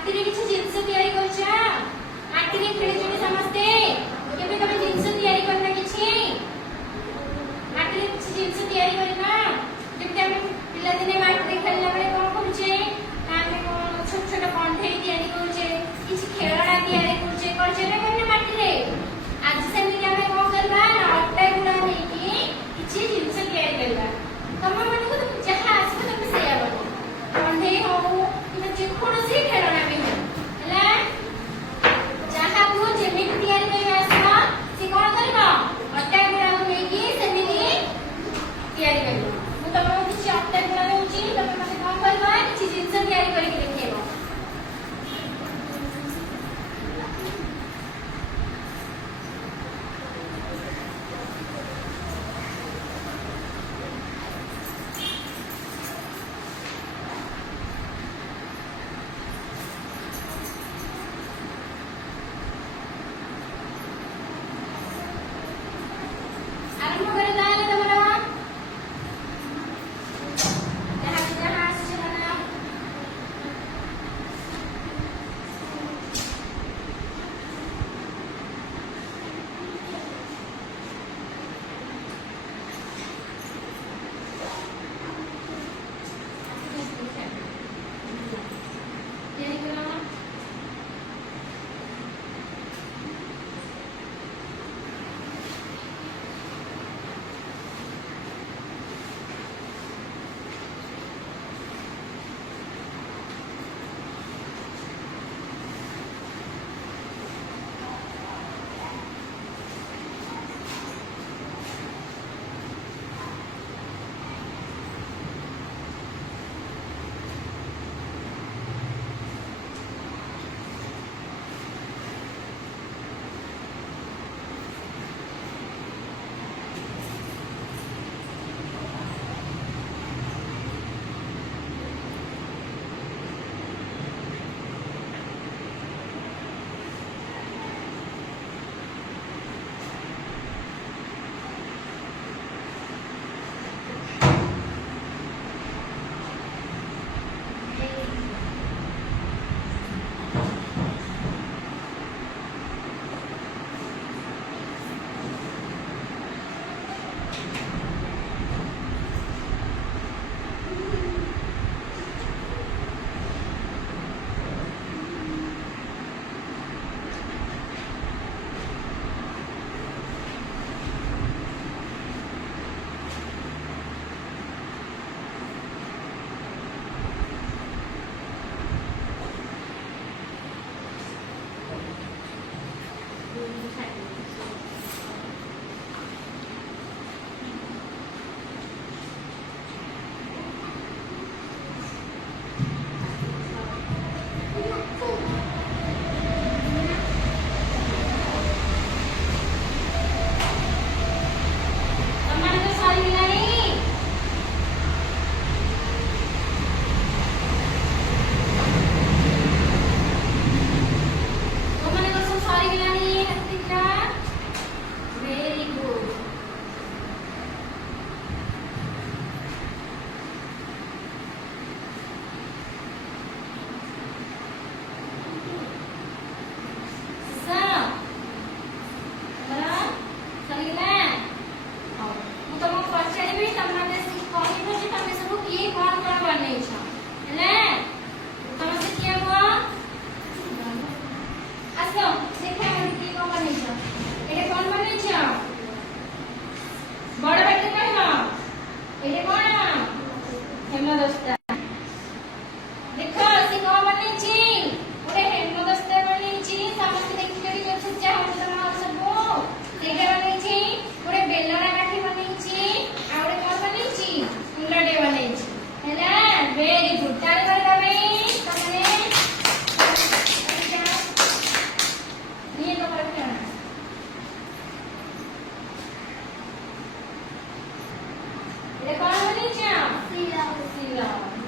ମାଟିରେ କିଛି ଜିନିଷ ତିଆରି କରୁଛ ମାଟିରେ ଖେଳିଛନ୍ତି ସମସ୍ତେ କେବେ ତମେ ଜିନିଷ ତିଆରି କରିନା କିଛି ମାଟିରେ କିଛି ଜିନିଷ ତିଆରି କରିନା ଯେମିତି ଆମେ ପିଲାଦିନେ ମାଟିରେ ଖେଳିଲା ବେଳେ କଣ କରୁଛେ ଆମେ ଛୋଟ ଛୋଟ କଣ୍ଢେଇ ତିଆରି କରୁଛେ କିଛି ଖେଳଣା ତିଆରି କରୁଛେ କରୁଛେ ନା କରିନା ମାଟିରେ ଆଜି ସେମିତି ଆମେ କଣ କରିବା ନା ଅଟା ଗୁଡା ନେଇକି କିଛି ଜିନିଷ ତିଆରି କରିବା ତମ ମାନଙ୍କୁ ଯାହା ଆସିବ ତମେ ସେଇଆ କରିବ କଣ୍ଢେଇ ହଉ କିମ୍ବା ଯେକୌଣସି ଖେଳଣା ବି ହଉ ହେଲା ଯାହାକୁ ଯେମିତି ତିଆରି କରିବା ଆସିବ ସେ କଣ କରିବ ଅଟା ଗୁଡାକୁ ନେଇକି ସେମିତି ତିଆରି କରିବ ମୁଁ ତମକୁ କିଛି ଅଟା ଗୁଡା ଦଉଛି ତମେ ମାନେ କଣ କରିବ କିଛି ଜିନିଷ ତିଆରି କରିକି ଦେଖେଇବ आरंभ करें ताले तमरा जहां से बनाओ ये करो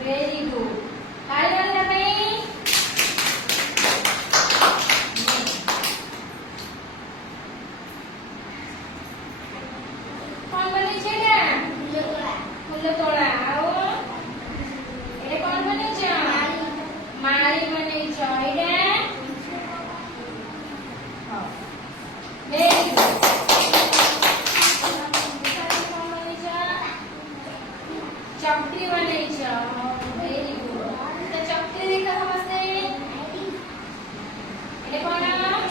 Very good. चक्री बनाइछा वेरी गुड तो चक्री देखा समझते ये कौन